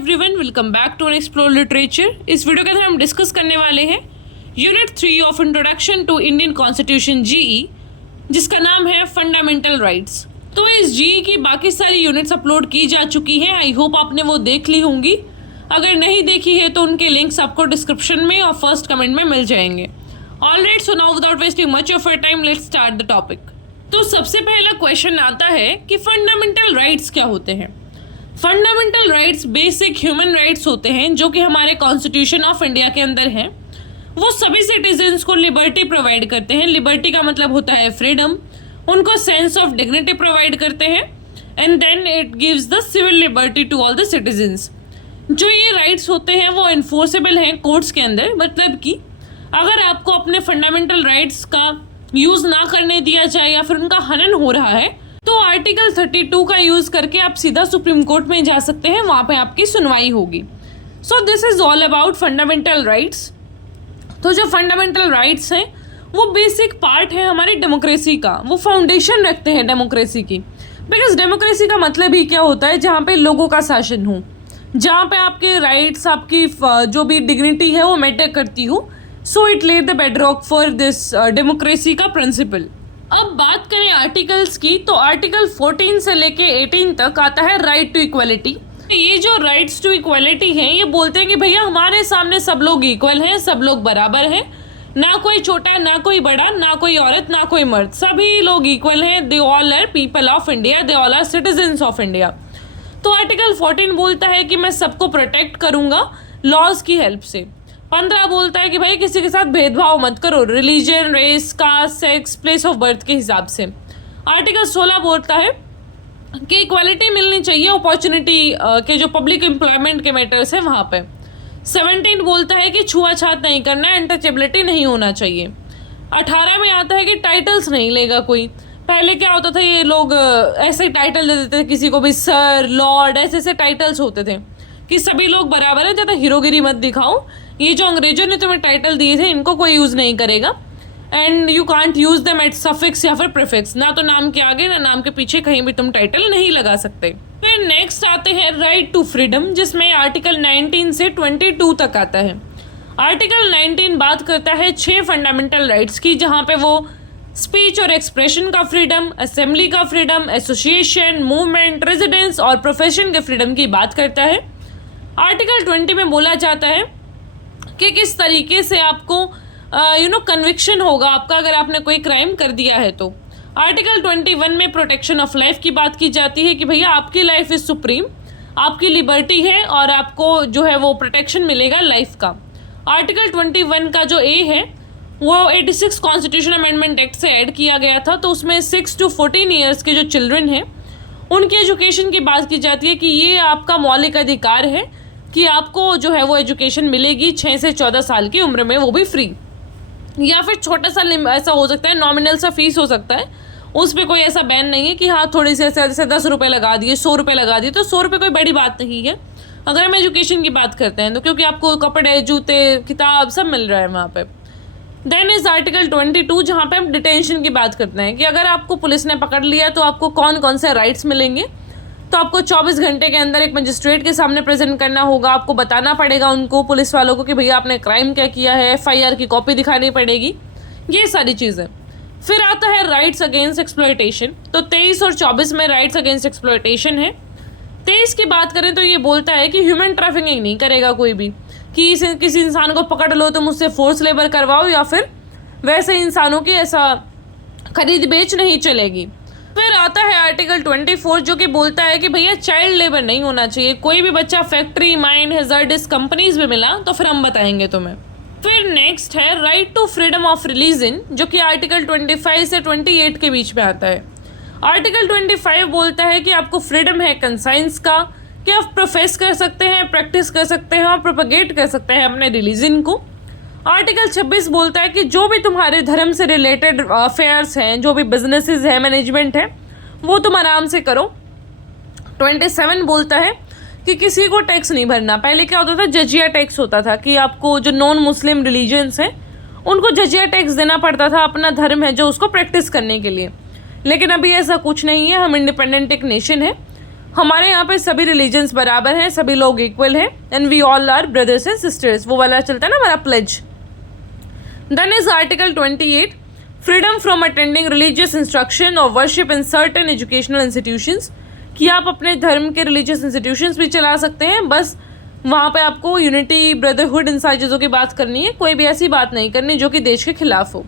Everyone, welcome back to explore literature. इस video के अंदर हम डिस्कस करने वाले हैं unit 3 of introduction to Indian constitution GE, जिसका नाम है फंडामेंटल राइट्स। तो इस जीई की बाकी सारी यूनिट्स अपलोड की जा चुकी हैं। आई होप आपने वो देख ली होंगी। अगर नहीं देखी है तो उनके लिंक्स आपको डिस्क्रिप्शन में और फर्स्ट कमेंट में मिल जाएंगे। Alright, so now without wasting much of your time let's start the topic. तो सबसे पहला क्वेश्चन आता है कि फंडामेंटल राइट्स क्या होते हैं। Fundamental rights basic human rights होते हैं जो कि हमारे कॉन्स्टिट्यूशन ऑफ इंडिया के अंदर हैं। वो सभी सिटीजन्स को लिबर्टी प्रोवाइड करते हैं। लिबर्टी का मतलब होता है फ्रीडम। उनको सेंस ऑफ डिग्निटी प्रोवाइड करते हैं and then it gives the civil liberty to all the citizens. जो ये राइट्स होते हैं वो इन्फोर्सेबल हैं कोर्ट्स के अंदर। मतलब कि अगर आपको अपने फंडामेंटल राइट्स का यूज़ ना करने दिया जाए या फिर उनका हनन हो रहा है तो आर्टिकल 32 का यूज़ करके आप सीधा सुप्रीम कोर्ट में जा सकते हैं, वहाँ पे आपकी सुनवाई होगी। So this is all about fundamental rights. तो जो फंडामेंटल राइट्स हैं वो बेसिक पार्ट है हमारी डेमोक्रेसी का। वो फाउंडेशन रखते हैं डेमोक्रेसी की। बिकॉज डेमोक्रेसी का मतलब ही क्या होता है, जहाँ पे लोगों का शासन हो, जहाँ पे आपके राइट्स, आपकी जो भी डिग्निटी है वो मैटर करती हो। So it laid the bedrock for this democracy का प्रिंसिपल। अब बात करें आर्टिकल्स की, तो आर्टिकल 14 से लेके 18 तक आता है राइट टू इक्वलिटी। ये जो राइट्स टू इक्वलिटी हैं ये बोलते हैं कि भैया हमारे सामने सब लोग इक्वल हैं, सब लोग बराबर हैं, ना कोई छोटा ना कोई बड़ा, ना कोई औरत ना कोई मर्द, सभी लोग इक्वल हैं। They all are people of India, they all are citizens of India. तो आर्टिकल 14 बोलता है कि मैं सबको प्रोटेक्ट करूँगा लॉज की हेल्प से। 15 बोलता है कि भाई किसी के साथ भेदभाव मत करो, religion, race, caste, sex, place of birth के हिसाब से। आर्टिकल 16 बोलता है कि इक्वालिटी मिलनी चाहिए अपॉर्चुनिटी के जो पब्लिक एम्प्लॉयमेंट के मैटर्स हैं वहाँ पे। 17 बोलता है कि छुआछात नहीं करना, अनटचेबिलिटी नहीं होना चाहिए। 18 में आता है कि टाइटल्स नहीं लेगा कोई। पहले क्या होता था, ये लोग ऐसे टाइटल दे देते थे किसी को भी, सर, लॉर्ड, ऐसे ऐसे टाइटल्स होते थे कि सभी लोग बराबर हैं, ज़्यादा हीरोगिरी मत दिखाओ। ये जो अंग्रेजों ने तुम्हें टाइटल दिए थे इनको कोई यूज़ नहीं करेगा। And you can't use them at suffix या फिर प्रीफिक्स, ना तो नाम के आगे ना नाम के पीछे कहीं भी तुम टाइटल नहीं लगा सकते। फिर नेक्स्ट आते हैं राइट टू फ्रीडम, जिसमें आर्टिकल 19 से 22 तक आता है। आर्टिकल 19 बात करता है 6 फंडामेंटल राइट्स की, जहाँ पे वो स्पीच और एक्सप्रेशन का फ्रीडम, असेंबली का फ्रीडम, एसोसिएशन, मूवमेंट, रेजिडेंस और प्रोफेशन के फ्रीडम की बात करता है। आर्टिकल 20 में बोला जाता है कि किस तरीके से आपको कन्विक्शन होगा आपका अगर आपने कोई क्राइम कर दिया है तो। आर्टिकल 21 में प्रोटेक्शन ऑफ लाइफ की बात की जाती है कि भैया आपकी लाइफ इज़ सुप्रीम, आपकी लिबर्टी है और आपको जो है वो प्रोटेक्शन मिलेगा लाइफ का। आर्टिकल 21 का जो ए है वो 86 कॉन्स्टिट्यूशन अमेंडमेंट एक्ट से ऐड किया गया था। तो उसमें 6 to 14 ईयर्स के जो चिल्ड्रन हैं उनकी एजुकेशन की बात की जाती है कि ये आपका मौलिक अधिकार है कि आपको जो है वो एजुकेशन मिलेगी 6 से 14 साल की उम्र में, वो भी फ्री। या फिर छोटा सा ऐसा हो सकता है, नॉमिनल सा फीस हो सकता है, उस पर कोई ऐसा बैन नहीं है कि हाँ थोड़ी सी ऐसे 10 रुपये लगा दिए, 100 रुपये लगा दिए, तो 100 रुपये कोई बड़ी बात नहीं है अगर हम एजुकेशन की बात करते हैं तो, क्योंकि आपको कपड़े, जूते, किताब सब मिल रहा है वहाँ पे। देन इज आर्टिकल 22, जहाँ पे हम डिटेंशन की बात करते हैं कि अगर आपको पुलिस ने पकड़ लिया तो आपको कौन कौन से राइट्स मिलेंगे। तो आपको 24 घंटे के अंदर एक मजिस्ट्रेट के सामने प्रेजेंट करना होगा। आपको बताना पड़ेगा उनको, पुलिस वालों को, कि भैया आपने क्राइम क्या किया है, FIR की कॉपी दिखानी पड़ेगी, ये सारी चीज़ें। फिर आता है राइट्स अगेंस्ट एक्सप्लॉयटेशन। तो 23 और 24 में राइट्स अगेंस्ट एक्सप्लॉयटेशन है। 23 की बात करें तो ये बोलता है कि ह्यूमन ट्रैफिकिंग नहीं करेगा कोई भी, कि किसी इंसान को पकड़ लो तो मुझसे फोर्स लेबर करवाओ या फिर वैसे इंसानों की ऐसा खरीद बेच नहीं चलेगी। फिर आता है आर्टिकल 24 जो कि बोलता है कि भैया चाइल्ड लेबर नहीं होना चाहिए। कोई भी बच्चा फैक्ट्री, माइन, हैज़ार्डस कंपनीज में मिला तो फिर हम बताएंगे तुम्हें। फिर नेक्स्ट है right to freedom of religion, जो कि आर्टिकल 25 से 28 के बीच में आता है। आर्टिकल 25 बोलता है कि आपको फ्रीडम है कंसाइंस का, कि आप प्रोफेस कर सकते हैं, प्रैक्टिस कर सकते हैं और प्रोपगेट कर सकते हैं अपने रिलीजन को। आर्टिकल 26 बोलता है कि जो भी तुम्हारे धर्म से रिलेटेड अफेयर्स हैं, जो भी बिजनेसेस है, मैनेजमेंट है, वो तुम आराम से करो। 27 बोलता है कि किसी को टैक्स नहीं भरना। पहले क्या होता था, जजिया टैक्स होता था कि आपको जो नॉन मुस्लिम रिलीजन्स हैं उनको जजिया टैक्स देना पड़ता था, अपना धर्म है जो उसको प्रैक्टिस करने के लिए। लेकिन अभी ऐसा कुछ नहीं है, हम इंडिपेंडेंट एक नेशन है। हमारे यहाँ पे सभी रिलीजन्स बराबर हैं, सभी लोग इक्वल हैं, and we all are brothers and sisters, वो वाला चलता है ना हमारा pledge. Then is article 28, freedom from attending religious instruction और worship in certain educational institutions, कि आप अपने धर्म के रिलीजियस इंस्टीट्यूशंस भी चला सकते हैं, बस वहाँ पे आपको यूनिटी, ब्रदरहुड, इन सारी चीज़ों की बात करनी है, कोई भी ऐसी बात नहीं करनी जो कि देश के खिलाफ हो।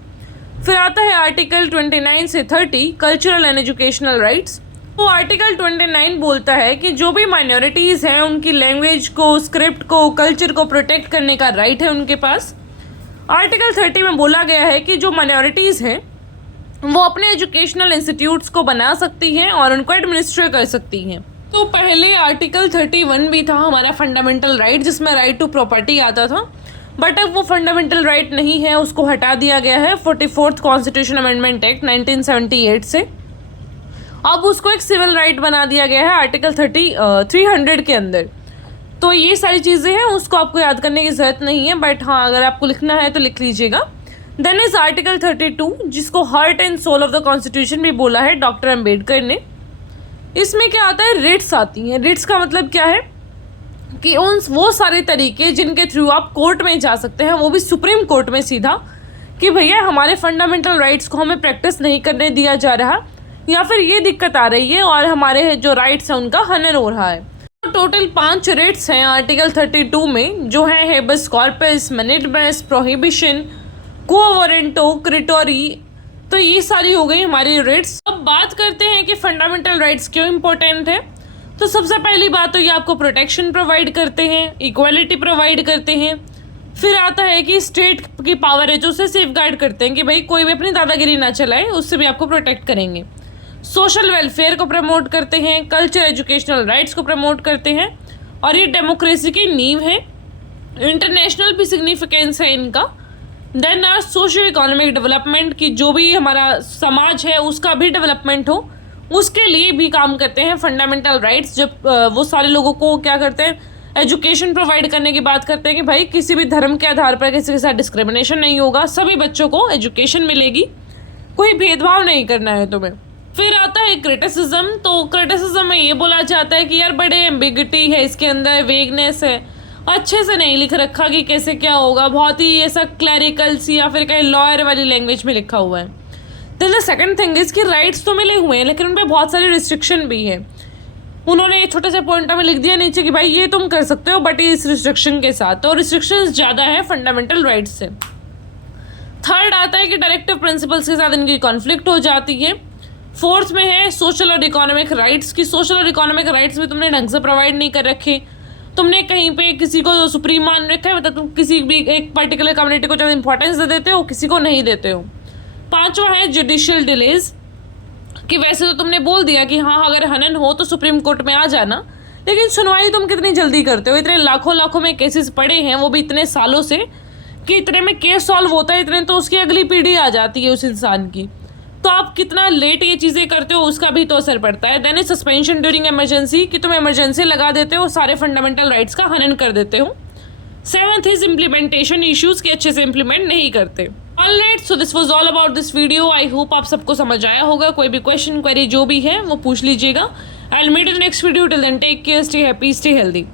फिर आता है आर्टिकल 29 से 30, कल्चरल एंड एजुकेशनल राइट्स। तो आर्टिकल 29 बोलता है कि जो भी माइनॉरिटीज़ हैं उनकी लैंग्वेज को, स्क्रिप्ट को, कल्चर को प्रोटेक्ट करने का राइट है उनके पास। आर्टिकल 30 में बोला गया है कि जो माइनॉरिटीज़ हैं वो अपने एजुकेशनल इंस्टीट्यूट्स को बना सकती हैं और उनको एडमिनिस्ट्रेट कर सकती हैं। तो पहले आर्टिकल 31 भी था हमारा फंडामेंटल राइट, जिसमें राइट टू प्रॉपर्टी आता था, बट अब वो फंडामेंटल राइट नहीं है, उसको हटा दिया गया है 44th कॉन्स्टिट्यूशन अमेंडमेंट एक्ट 1978 से। अब उसको एक सिविल राइट बना दिया गया है आर्टिकल 300 के अंदर। तो ये सारी चीज़ें हैं, उसको आपको याद करने की ज़रूरत नहीं है, बट हाँ अगर आपको लिखना है तो लिख लीजिएगा। देन इज आर्टिकल 32, जिसको heart and soul of the constitution भी बोला है डॉक्टर अम्बेडकर ने। इसमें क्या आता है, रिट्स आती हैं। रिट्स का मतलब क्या है कि वो सारे तरीके जिनके थ्रू आप कोर्ट में जा सकते हैं, वो भी सुप्रीम कोर्ट में सीधा, कि भैया हमारे फंडामेंटल राइट्स को हमें प्रैक्टिस नहीं करने दिया जा रहा, या फिर ये दिक्कत आ रही है और हमारे जो राइट्स हैं उनका हनन हो रहा है। तो टोटल 5 रिट्स हैं आर्टिकल 32 में, जो है हेबस कॉर्पस, मैनिटबस, प्रोहिबिशन, क्वो वारंटो, क्रिटोरी। तो ये सारी हो गई हमारी राइट्स। अब बात करते हैं कि फंडामेंटल राइट्स क्यों इंपॉर्टेंट है। तो सबसे पहली बात तो ये आपको प्रोटेक्शन प्रोवाइड करते हैं, इक्वालिटी प्रोवाइड करते हैं। फिर आता है कि स्टेट की पावर है जो उसे सेफगार्ड करते हैं कि भाई कोई भी अपनी दादागिरी ना चलाए, उससे भी आपको प्रोटेक्ट करेंगे। सोशल वेलफेयर को प्रमोट करते हैं, कल्चर, एजुकेशनल राइट्स को प्रमोट करते हैं, और ये डेमोक्रेसी की नींव है। इंटरनेशनल भी सिग्निफिकेंस है इनका। देन सोशियो इकोनॉमिक डेवलपमेंट, की जो भी हमारा समाज है उसका भी डेवलपमेंट हो, उसके लिए भी काम करते हैं फंडामेंटल राइट्स। जब वो सारे लोगों को क्या करते हैं, एजुकेशन प्रोवाइड करने की बात करते हैं कि भाई किसी भी धर्म के आधार पर किसी के साथ डिस्क्रिमिनेशन नहीं होगा, सभी बच्चों को एजुकेशन मिलेगी, कोई भेदभाव नहीं करना है तुम्हें। फिर आता है क्रिटिसिज्म। तो क्रिटिसिज्म में ये बोला जाता है कि यार बड़े एम्बिगिटी है इसके अंदर, वेगनेस है, अच्छे से नहीं लिख रखा कि कैसे क्या होगा, बहुत ही ऐसा क्लैरिकल सी या फिर कहीं लॉयर वाली लैंग्वेज में लिखा हुआ है। Then the second thing is कि राइट्स तो मिले हुए हैं लेकिन उन पर बहुत सारी रिस्ट्रिक्शन भी है। उन्होंने छोटे से पॉइंट में लिख दिया नीचे कि भाई ये तुम कर सकते हो बट इस रिस्ट्रिक्शन के साथ, तो रिस्ट्रिक्शंस ज़्यादा है फंडामेंटल राइट्स से। थर्ड आता है कि डायरेक्टिव प्रिंसिपल्स के साथ इनकी कॉन्फ्लिक्ट हो जाती है। फोर्थ में है सोशल और इकोनॉमिक राइट्स, की सोशल और इकोनॉमिक राइट्स भी तुमने ढंग से प्रोवाइड नहीं कर रखे, तुमने कहीं पे किसी को सुप्रीम मान रखा है, मतलब तुम किसी भी एक पर्टिकुलर कम्युनिटी को ज़्यादा इंपॉर्टेंस दे देते हो, किसी को नहीं देते हो। पांचवा है जुडिशियल डिलेज, कि वैसे तो तुमने बोल दिया कि हाँ अगर हनन हो तो सुप्रीम कोर्ट में आ जाना, लेकिन सुनवाई तुम कितनी जल्दी करते हो। इतने लाखों में केसेस पड़े हैं, वो भी इतने सालों से, कि इतने में केस सॉल्व होता है, इतने तो उसकी अगली पीढ़ी आ जाती है उस इंसान की। तो आप कितना लेट ये चीज़ें करते हो उसका भी तो असर पड़ता है। देन सस्पेंशन ड्यूरिंग इमरजेंसी, कि तुम इमरजेंसी लगा देते हो, सारे फंडामेंटल राइट्स का हनन कर देते हो। सेवंथ इज इम्प्लीमेंटेशन इश्यूज, कि अच्छे से इम्प्लीमेंट नहीं करते। Alright, so this was all about this video. I hope आप सबको समझ आया होगा। कोई भी क्वेश्चन, क्वेरी जो भी है वो पूछ लीजिएगा। I will meet in next video. Till then take care, stay happy, stay healthy.